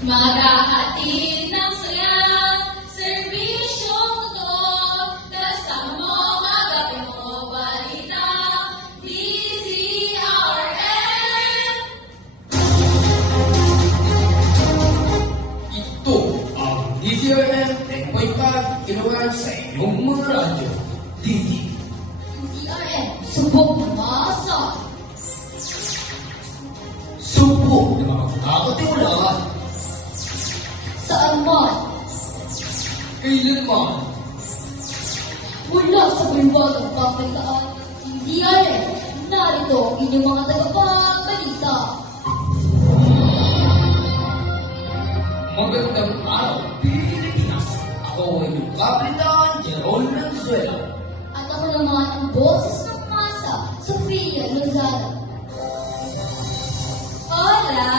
Maghahatid ng saya, serbisyong totoo, kasama mo, magapin mo, balita, DZRM! Ito ang DZRM 10.5 kW sa inyong mga radyo. DZRM, subok na masa. Subok na mga nakakatiwalaan. Saan man, Kailanman. mula sa bulwagang pagkakaan, DZRM, narito ang inyong mga tagapagbalita. Magandang araw, Pilipinas. Ako ay yung Kapitan Jerome Lanzuela. At ako naman ang boses ng masa, Sofia Lozada. Hola,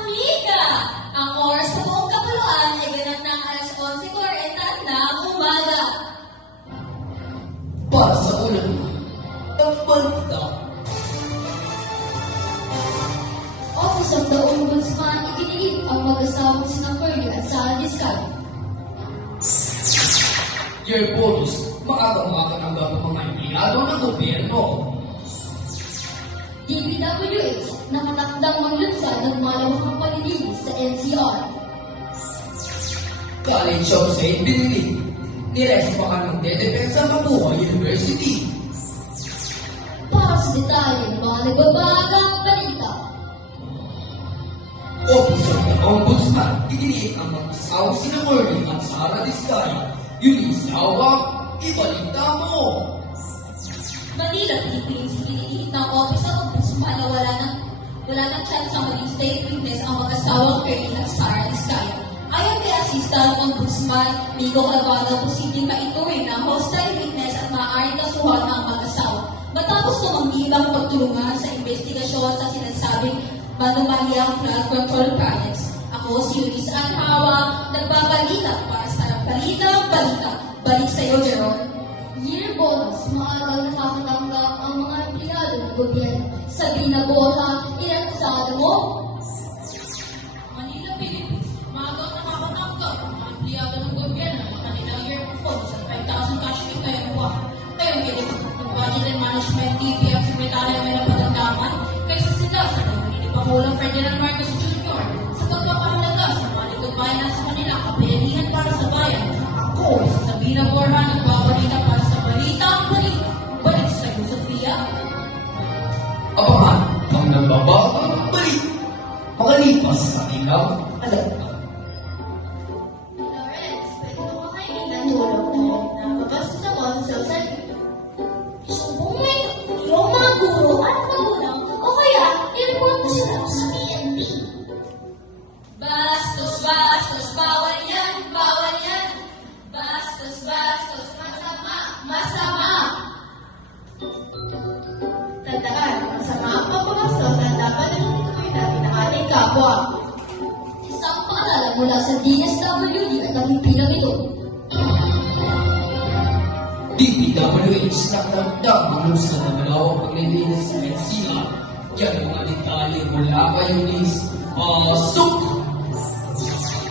amiga! Ang oras sa buong kapuluan ay ganap ng alas 11:40 ng umaga. Para sa ulan ng balita. Office of the Ombudsman ikiniig ang mag-asawang sina Curly at Sara Discal. Dear Police, makakatanggap ang mga empleyado ng gobyerno. DPWH, nakatakdang maglunsad ng malawakang panilinis sa NCR. College of St. Benedict, nirespakan ng Dedepensa Mabuhay University. Para sa detalye ng mga nagbabagang balita. Office of the Ombudsman, ikiniig ang mag-asawang sina Curly at Sara Discaya. Yung isawa, ibalita mo! Manila, Philippines, pinilit ng Office of Ombudsman na wala ng chance ang maging state witness ang mag-asawang Curly at Sara Discaya. Ayon kay Assistant Ombudsman Migo Calvado, posibleng maituring na hostile witness at maaaring kasuhan ng mag-asawa. Matapos tumanggi ang pagtulungan sa investigasyon sa sinasabing Manumalyang Flood Control Projects. Ako si Eunice Anhawa, nagbabalita para sa Balitang Balita. Balik sa'yo, Jerome. Year bonus, maagang nakakatanggap ang mga empleyado ng gobyerno. Sabrina Borja, inansada mo? Manila, Philippines, maagang nakakatanggap ang mga empleyado ng gobyerno ng kanilang year bonus at 5,000 cash pay ngayong buwan. Ngayong gabi, ng Budget and Management TV ang sekretarya may napagandaan kaysa sila sa ni Pangulong Ferdinand Marcos Jr. sa pagpapahalaga sa mga likod-bayan sa kanila kapayanihan para sa bayan. Ako, si Sabina Borja, nagbabalita para sa Balitang Balita. Balik sa iyo, Sofia. Abangan ang nagbabagang balik. Makalipas sa ilang alata. Lawrence, pwede mo kakainin tulog dahil napapasok ako sa social. Subong may yung mga guro at magulang o kaya i-report mo sila sa PNP. Bastos, bastos, bawal yan, bawal yan. Bastos, bastos, masama, masama. Tandaan, masama ang pagpapastos na dapat na hindi tuloy natin ang ating kapwa. Isang paalala mula sa DSWD at ang himpilang ito. DPWH nakadagdag ang lusa na malawak paglilinis sa NCR. Yan ang mga detalye mula kay Eunice. Pasok!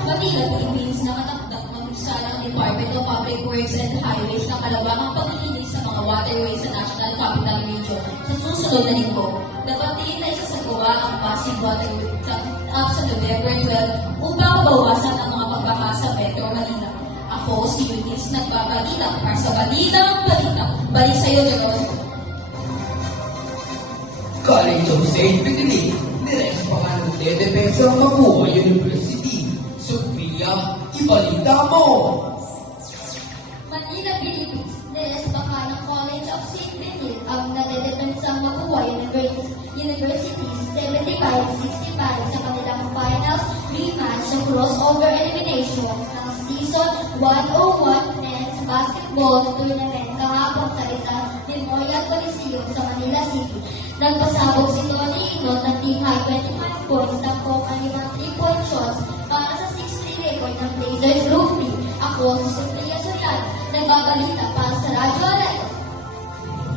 Manila, Philippines, nakatakdak maglusa ng Department of Public Works and Highways ng kalabangang paglilinis sa mga waterways sa National Capital Region sa susunod na linggo. Napatiin na isasagawa ang Pasig Waterway up sa November 12 upang mabawasan ang mga pagbaha sa Metro Manila. Ako, si Eunice, nagbabalita para sa Balitang Balita. Balik sa'yo, Jerome. College of St. Benedict, nirespakan ng Dedepensa Mabuhay University. Sofia, ibalita mo! Manila, Philippines, nirespakan ng College of St. Benedict ang nadedepensang Mabuhay University 75-65 sa kanilang finals rematch ng crossover eliminations ng Season 101 Men's Basketball Tournament kahapon sa isang Memorial Coliseum sa Manila City. Nagpasabog si Tony Inot ng team high 25 points na po ang 5 3-point shots para sa 6-3 record ng Blazers rookie. Ako si Sophia Soriano, nagbabalita para sa Radyo Alay.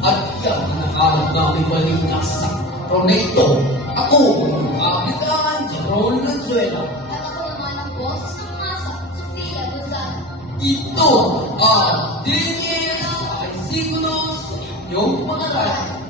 At yan ang nakalap namin balita sa Proneto. Ako, ang kapitan, Jerome Venezuela. At ako naman ang boses ng masa, Sofia Gonzalo. Ito ang DNS ay signos yung pangalan.